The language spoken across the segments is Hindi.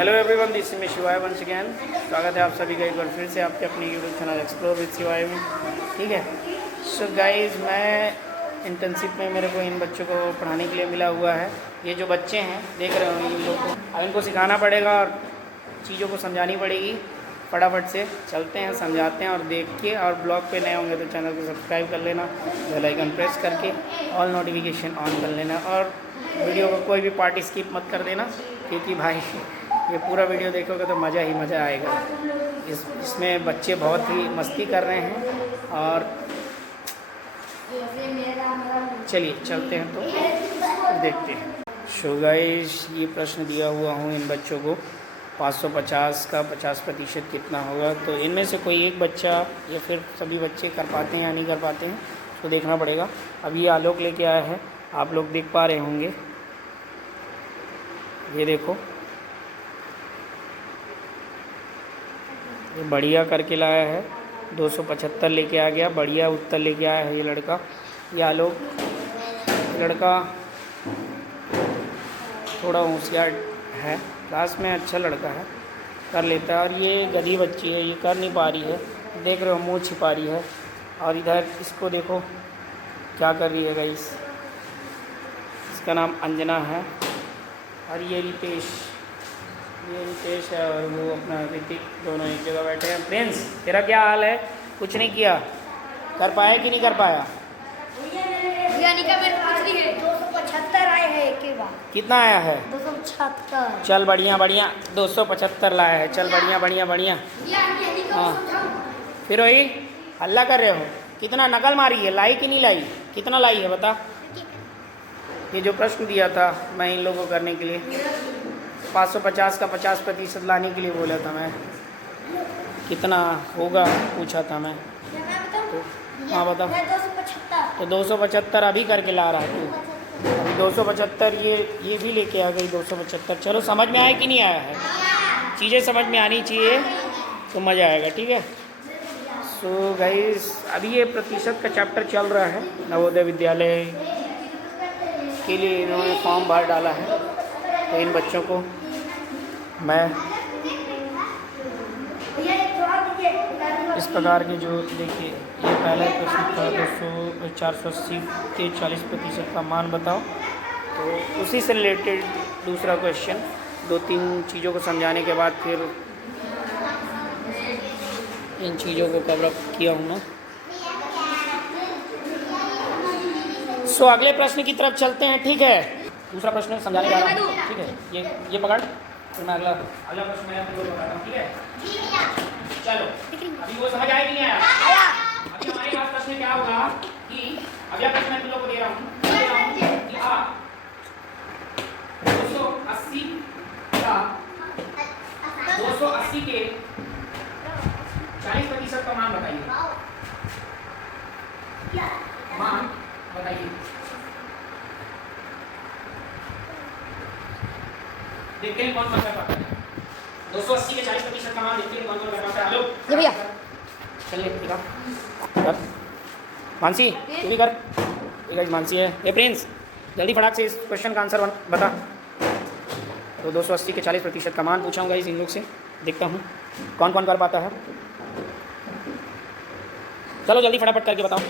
हेलो एवरीवन, दिस इज शिवाय वंस अगैन। स्वागत है आप सभी का एक बार फिर से आपके अपने यूट्यूब चैनल एक्सप्लोर विद शिवाय में। ठीक है, सो गाइस, मैं इंटर्नशिप में मेरे को इन बच्चों को पढ़ाने के लिए मिला हुआ है। ये जो बच्चे हैं देख रहे हो, इन लोग को अब इनको सिखाना पड़ेगा और चीज़ों को समझानी पड़ेगी। फटाफट से चलते हैं, समझाते हैं और देख के। और ब्लॉग पे नए होंगे तो चैनल को सब्सक्राइब कर लेना, बेल आइकन प्रेस करके ऑल नोटिफिकेशन ऑन कर लेना और वीडियो को कोई भी पार्ट स्किप मत कर देना, क्योंकि भाई ये पूरा वीडियो देखोगे तो मज़ा ही मज़ा आएगा। इसमें बच्चे बहुत ही मस्ती कर रहे हैं। और चलिए चलते हैं तो देखते हैं। सो गाइस, ये प्रश्न दिया हुआ हूँ इन बच्चों को, 550 का 50% कितना होगा। तो इनमें से कोई एक बच्चा या फिर सभी बच्चे कर पाते हैं या नहीं कर पाते हैं, तो देखना पड़ेगा। अब ये आलोक लेके आया है, आप लोग देख पा रहे होंगे, ये देखो, ये बढ़िया करके लाया है। 275 लेके आ गया, बढ़िया उत्तर लेके आया है ये लड़का। ये आलोक लड़का थोड़ा होशियार है, क्लास में अच्छा लड़का है, कर लेता है। और ये गधी बच्ची है, ये कर नहीं पा रही है, देख रहे हो मुँह छिपा रही है। और इधर इसको देखो क्या कर रही है गाइस, इसका नाम अंजना है। और ये रितेश है और वो अपना ऋतिक, दोनों एक जगह बैठे हैं। प्रिंस, तेरा क्या हाल है? कुछ नहीं किया, कर पाया कि नहीं कर पाया? मेरे कुछ नहीं है, 275 आए हैं एक के बाद। कितना आया है? 275। चल बढ़िया बढ़िया, 275 लाया है। चल बढ़िया बढ़िया बढ़िया। हाँ, फिर वही हल्ला कर रहे हो, कितना नकल मारी है, लाई कि नहीं लाई? कितना लाई है बता। ये जो प्रश्न दिया था मैं इन लोगों को करने के लिए, 550 का 50% लाने के लिए बोला था मैं, कितना होगा पूछा था मैं। तो हाँ बता। तो 275 अभी करके ला रहा है तू, अभी 275 ये भी लेके आ गई 275। चलो समझ में आया कि नहीं आया है? चीज़ें समझ में आनी चाहिए तो मज़ा आएगा। ठीक है, सो गाइस, अभी ये प्रतिशत का चैप्टर चल रहा है। नवोदय विद्यालय के लिए इन्होंने फॉर्म भर डाला है, तो इन बच्चों को मैं इस प्रकार के, जो देखिए, ये पहला प्रश्न था 480 के 40% का मान बताओ। तो उसी से रिलेटेड दूसरा क्वेश्चन, 2-3 चीज़ों को समझाने के बाद फिर इन चीज़ों को कवर अप किया हूँ मैं। सो अगले प्रश्न की तरफ चलते हैं। ठीक है, दूसरा प्रश्न समझाने जा रहा हूँ। ठीक है, ये पकड़, फिर मैं अगला प्रश्न मैं आपको बताता हूँ। ठीक है, चलो, अभी वो समझ आया कि नहीं आया? अभी हमारे पास प्रश्न क्या होगा कि अगला प्रश्न मैं तुम लोग को दे रहा हूँ कि आप 280 का 280 के 40% का मान बताइए। मान बताइए। देखते हैं कौन कौन कर पाता है। 280 के 40% का मान देखते हैं कौन कौन कर पाता है। हेलो जी भैया, चल ले कर मानसी, तू भी कर। ठीक है, मानसी है। ये प्रिंस, जल्दी फटाक से इस क्वेश्चन का आंसर बता। तो 280 के 40% का मान पूछाऊंगा इस इन लोग से, देखता हूँ कौन कौन कर पाता है। चलो जल्दी फटाफट करके बताओ।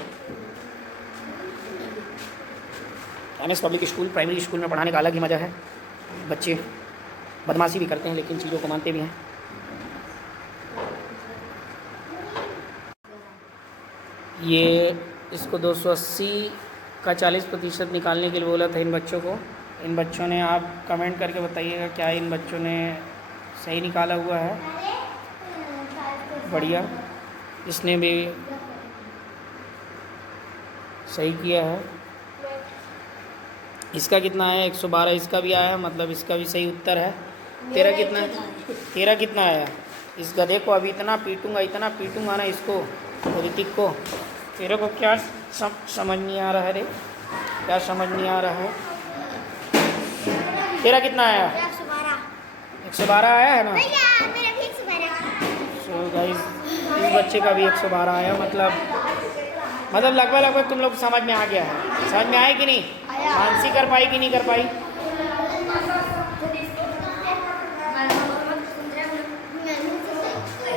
MS public school, primary school में पढ़ाने का अलग ही मज़ा है। बच्चे बदमाशी भी करते हैं लेकिन चीज़ों को मानते भी हैं। ये इसको 280 का 40% निकालने के लिए बोला था इन बच्चों को। इन बच्चों ने, आप कमेंट करके बताइएगा क्या इन बच्चों ने सही निकाला हुआ है? बढ़िया, इसने भी सही किया है। इसका कितना है? 112 इसका भी आया, मतलब इसका भी सही उत्तर है। तेरा कितना है? तेरा कितना आया? इस गधे को अभी इतना पीटूंगा ना इसको, ऋतिक को। तेरे को क्या समझ नहीं आ रहा है रे? क्या समझ नहीं आ रहा है? तेरा कितना आया? 112 आया है ना? सो गाइस, इस बच्चे का भी 112 आया, मतलब लगभग तुम लोग समझ में आ गया है। समझ में आया कि नहीं? मानसी कर पाई कि नहीं कर पाई?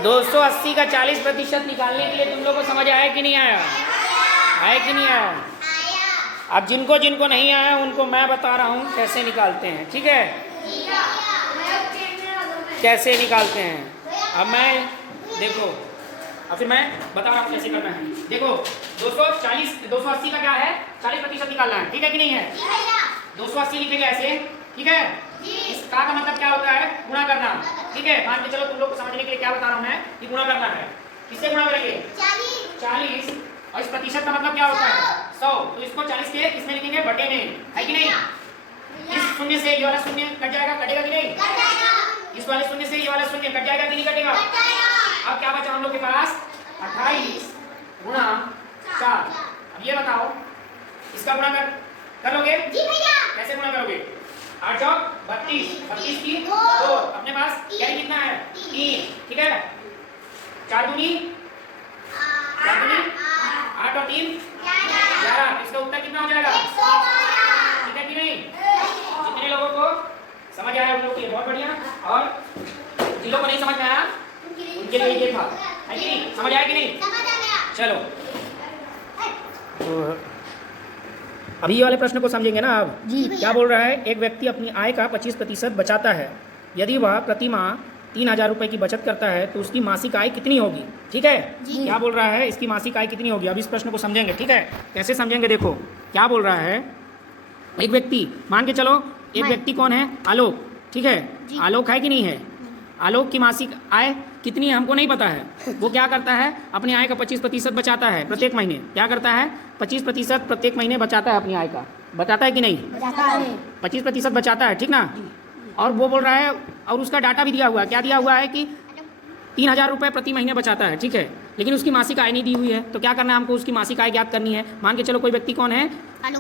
280 का 40% निकालने के लिए तुम लोग को समझ आया कि नहीं आया? आया कि नहीं आया? अब जिनको जिनको नहीं आया उनको मैं बता रहा हूँ कैसे निकालते हैं, ठीक है? कैसे निकालते हैं अब मैं देखो, अब फिर मैं बता रहा हूँ कैसे करना है। देखो 280 का क्या है, 40% निकालना है, ठीक है कि नहीं है? 280 लिखेंगे ऐसे, ठीक है? इसका का मतलब क्या होता है? गुणा करना, ठीक है? मान के चलो तुम लोग को समझने के लिए क्या बता रहा हूँ मैं कि गुणा करना है। किससे गुणा करेंगे? 40। और इस प्रतिशत का मतलब क्या होता है? 100। तो इसको 40 के किसमें लिखेंगे? बटे में, है कि नहीं? इस शून्य से ये वाला शून्य कट जाएगा, कटेगा कि नहीं? इस वाले शून्य से ये वाला शून्य कट जाएगा कि नहीं कटेगा? अब क्या बचा हम लोग के पास? 28 गुणा 4। अब ये बताओ इसका गुणा कर लोगे? जी भैया। कैसे गुणा करोगे? 8 चौक 32, 32 की 2, अपने पास कैरी कितना है? 3, ठीक है? 4 दूनी 8 और 3 11। इसका उत्तर कितना हो जाएगा? ठीक है कि नहीं? जितने लोगों को समझ आया उन लोगों के लिए बहुत बढ़िया, और जिन लोगों को नहीं समझ में आया उनके लिए ये था, है कि नहीं? समझ आया कि नहीं? चलो तो अभी ये वाले प्रश्न को समझेंगे ना आप जी। क्या बोल रहा है? एक व्यक्ति अपनी आय का 25% बचाता है। यदि वह प्रति माह 3000 रुपये की बचत करता है तो उसकी मासिक आय कितनी होगी, ठीक है? क्या बोल रहा है? इसकी मासिक आय कितनी होगी? अब इस प्रश्न को समझेंगे, ठीक है? कैसे समझेंगे? देखो क्या बोल रहा है। एक व्यक्ति, मान के चलो एक व्यक्ति कौन है? आलोक, ठीक है? आलोक है कि नहीं है? आलोक की मासिक आय कितनी है हमको नहीं पता है। वो क्या करता है? अपनी आय का 25% बचाता है प्रत्येक महीने। क्या करता है? 25% प्रत्येक महीने बचाता है अपनी आय का। बचाता है कि नहीं? 25% बचाता है, ठीक ना? और वो बोल रहा है, और उसका डाटा भी दिया हुआ है। क्या दिया हुआ है कि 3000 रुपये प्रति महीने बचाता है, ठीक है? लेकिन उसकी मासिक आय नहीं दी हुई है। तो क्या करना है हमको? उसकी मासिक आय ज्ञात करनी है। मान के चलो कोई व्यक्ति कौन है?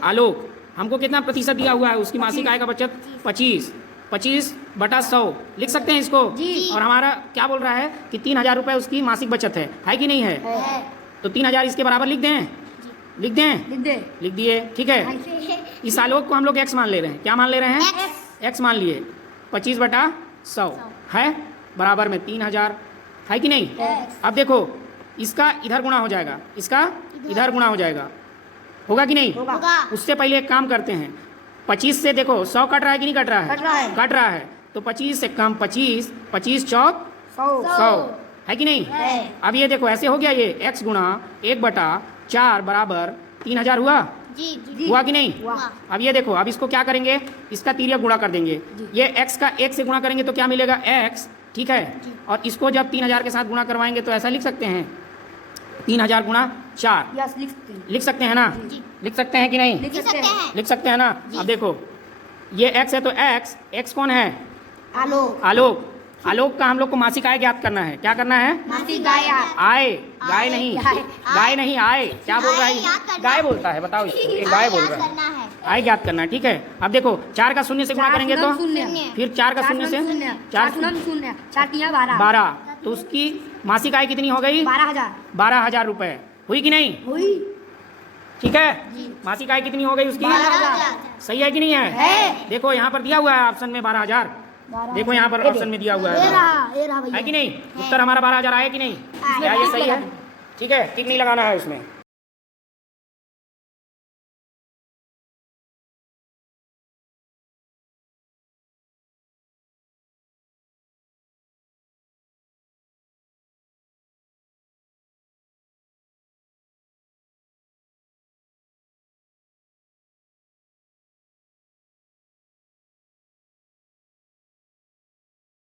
आलोक। हमको कितना प्रतिशत दिया हुआ है उसकी मासिक आय का बचत? 25/100 लिख सकते हैं इसको। और हमारा क्या बोल रहा है कि 3000 रुपये उसकी मासिक बचत है कि नहीं है? तो 3000 इसके बराबर लिख दें? लिख दिए, ठीक है? इस आलोक को हम लोग x मान ले रहे हैं। क्या मान ले रहे हैं? x मान लिए। 25/100 है बराबर में 3000, है कि नहीं? अब देखो इसका इधर गुणा हो जाएगा, इसका इधर गुणा हो जाएगा, होगा कि नहीं? उससे पहले एक काम करते हैं। 25 से देखो 100 कट रहा है कि नहीं कट रहा है? कट रहा है। तो 25 से कम 25 चौक 100, है कि नहीं? अब ये देखो ऐसे हो गया, ये x गुणा 1/4 बराबर 3000 हुआ? हुआ कि नहीं? अब ये देखो, अब इसको क्या करेंगे? इसका तिर्यक गुणा कर देंगे। ये x का 1 से गुणा करेंगे तो क्या मिलेगा? x, ठीक है? और इसको जब 3000 के साथ गुणा करवाएंगे तो ऐसा लिख सकते हैं 3000 गुणा 4। लिख सकते हैं ना? लिख सकते हैं कि नहीं? लिख सकते हैं ना? अब देखो ये x है तो x कौन है? आलोक का हम लोग को मासिक आय ज्ञात करना है। क्या करना है? मासिक आय। गाय नहीं आय। क्या बोल रहा है? गाय बोलता है, बताओ इसको। ये गाय बोल रहा है। आय ज्ञात करना है, ठीक है? अब देखो 4 का शून्य से गुणा करेंगे तो फिर 4 का शून्य से 12, तो उसकी मासिक आय कितनी हो गई? 12,000 रुपये। हुई कि नहीं? हुई। ठीक है? मासिक आय कितनी हो गई उसकी? 12,000। सही है कि नहीं है? देखो यहाँ पर दिया हुआ है ऑप्शन में 12,000। देखो यहाँ पर ऑप्शन में दिया हुआ है कि नहीं? उत्तर हमारा 12,000 आया कि नहीं? क्या ये सही है? ठीक है? टिक नहीं लगाना है उसमें।